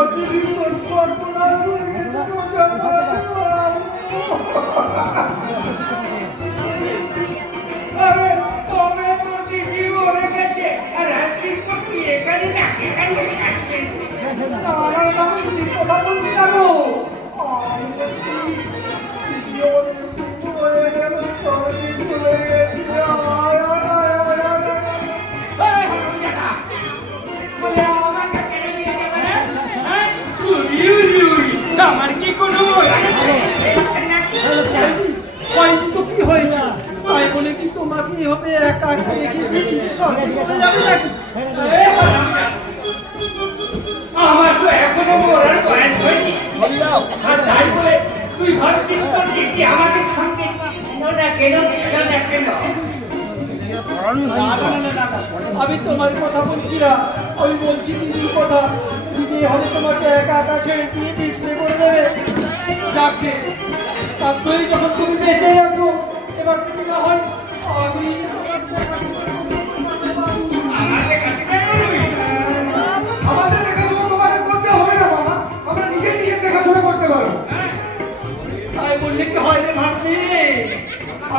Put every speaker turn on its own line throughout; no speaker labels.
এখানে
আমি ঠিক কথা বলছি না।
আমার
তো
এখনও মরার তাই।
আমি তোমার কথা বলছি না। আমি বলছি দিদির কথা। দিদি হবে তোমাকে একা একা ছেড়ে দিয়ে বিক্রি করে দেবে। যাকে। তার যখন তুমি বেঁচে আছো এবার থেকে না হয় আমি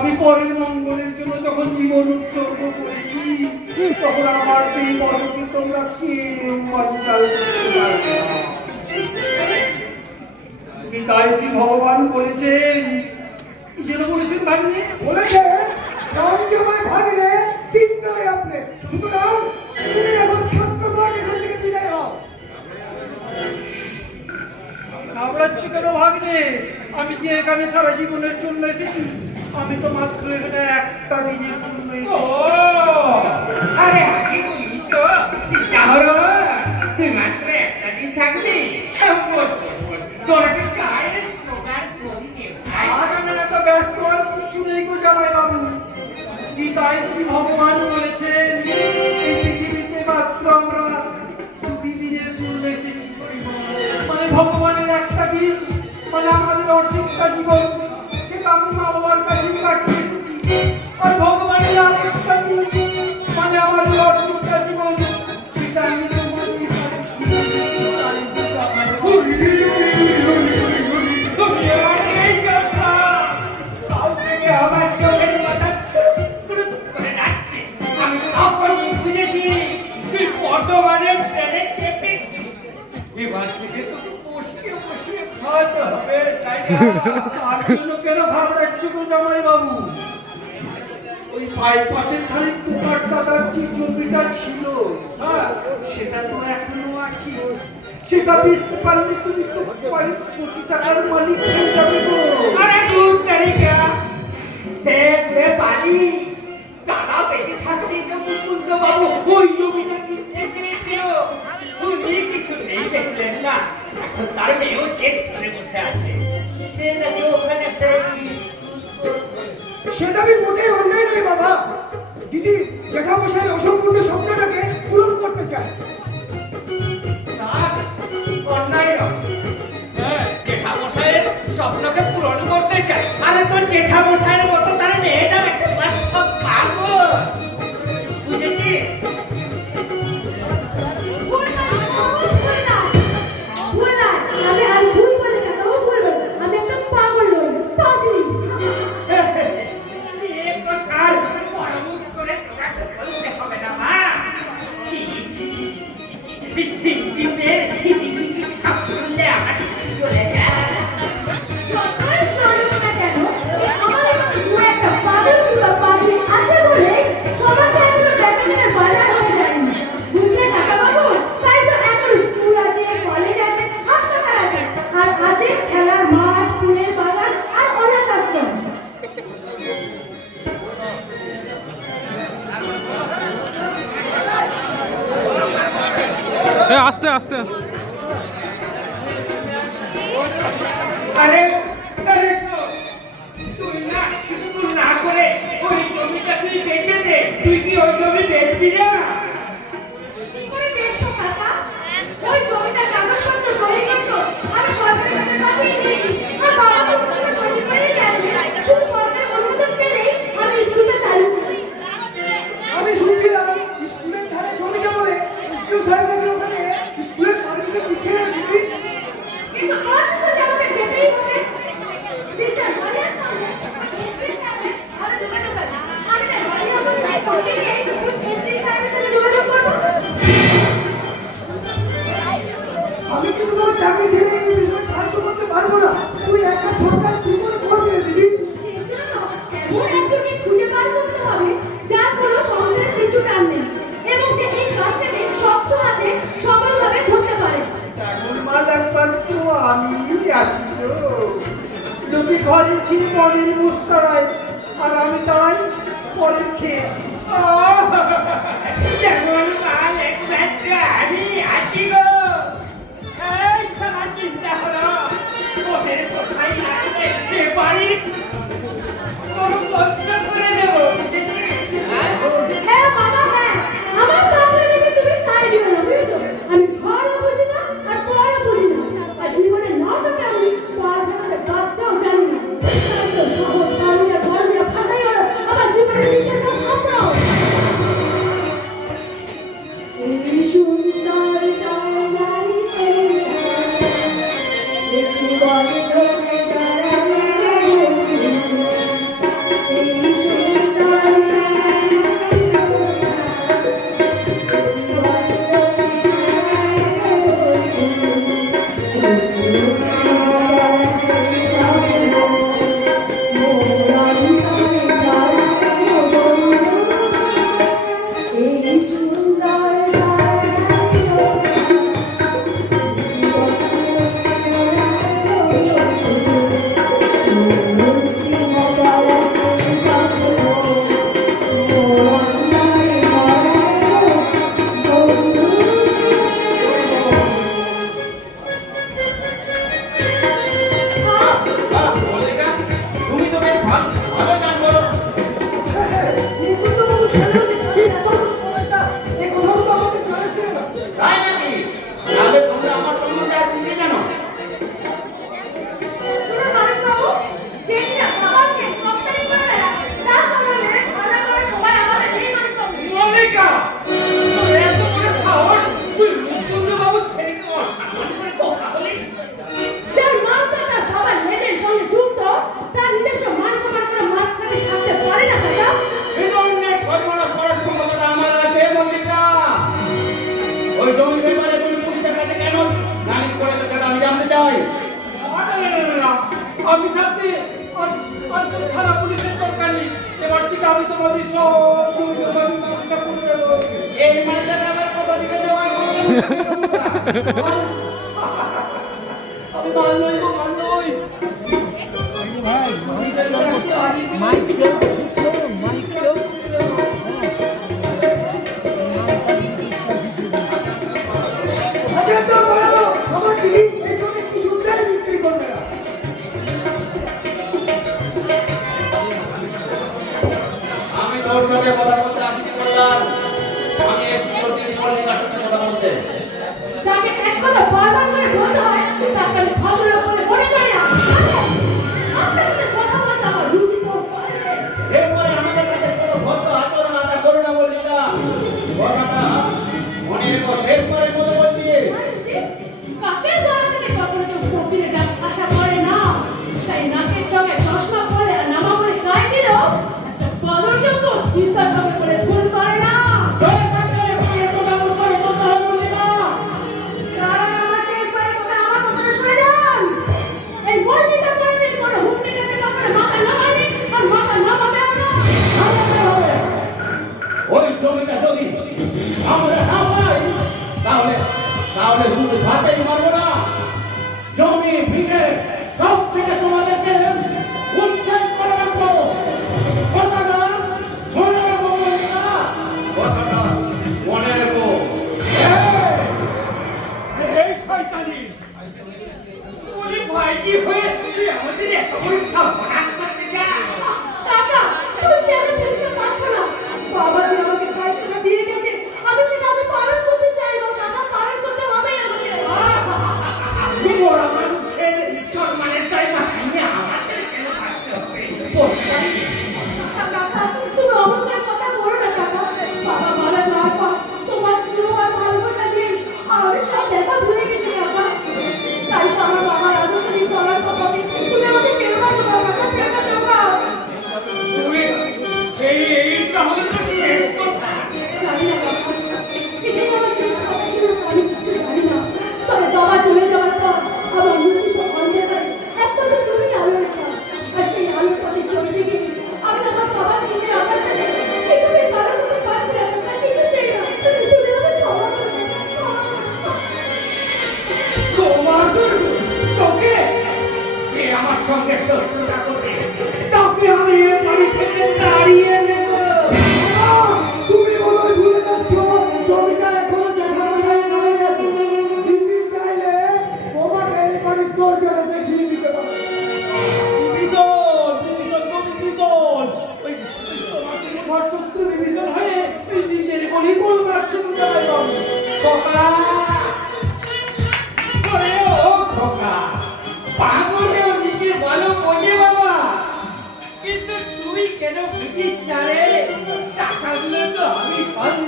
আমি পরের মঙ্গলের জন্য যখন জীবন উৎসর্গ করেছি তখন আমার সেই পদকে তোমরা কেউ করতে পারবে গীতায় শ্রী ভগবান বলেছেন কি যেন বলেছেন ভাগ্নে?
বলেছে তিন নয় আপনি। সুতরাং তুমি এখন সত্যবান এখান থেকে বিদায় হও।
ঘাবড়াচ্ছি কেন ভাগ্নে? আমি কি এখানে সারা জীবনের জন্য এসেছি? আমি তো মাত্র এখানে একটা দিনের জন্য
তুই ট্রেনে চেপে এবার থেকে তোকে বসিয়ে বসিয়ে খাওয়াতে হবে তাই না?
জন্য কেন ঘাবড়াচ্ছ গো জামাই বাবু ওই বাইপাসের খালি তোমার দাদার যে জমিটা ছিল। হ্যাঁ। সেটা তো এখনও আছে। সেটা বেচতে পারলে তুমি তো কয়েক কোটি টাকার মালিক হয়ে যাবে গো।
আরে দূর তারিখা সে বে পানি দাদা বেঁচে তো মুকুন্দ বাবু ওই জমিটা উনি কিছুতেই বেচলেন না? এখন তার মেয়েও চেক ধরে বসে আছে। সে নাকি ওখানে।
সেটা আমি মোটেই অন্যায় নয় বাবা। দিদি জ্যাঠামশাই অসম্পূর্ণ স্বপ্নটাকে পূরণ করতে চায়।
অন্যায় নয়। হ্যাঁ, জেঠামশাইয়ের স্বপ্নকে পূরণ করতে চাই আরে তোর জেঠামশাইয়ের মতো তার মেয়েটা একটা
আস্তে
আস্তে আস্তে।
আরে
বাড়ির কোনো
কষ্ট করে
Thank you. আমি থাকতে
আর কোনো খারাপ পুলিশের দরকার নেই। এবার থেকে আমি তোমাদের সব জমি জমি ব্যবসা করে দেবো
এই মাসে আমার কথা
দিবে জমা
আমি
মানলই গো মানলই ভাই
মাইক
শুধু ভাতেই মারবো না।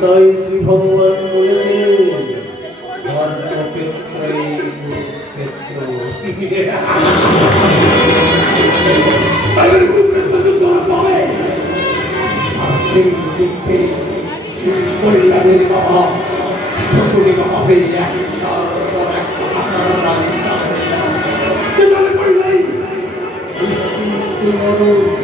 তাই
শ্রী ভগবান বলেছে সেই দেখতে কল্যাণের বাবা
সকলের হবে
নিশ্চিন্ত মরণ।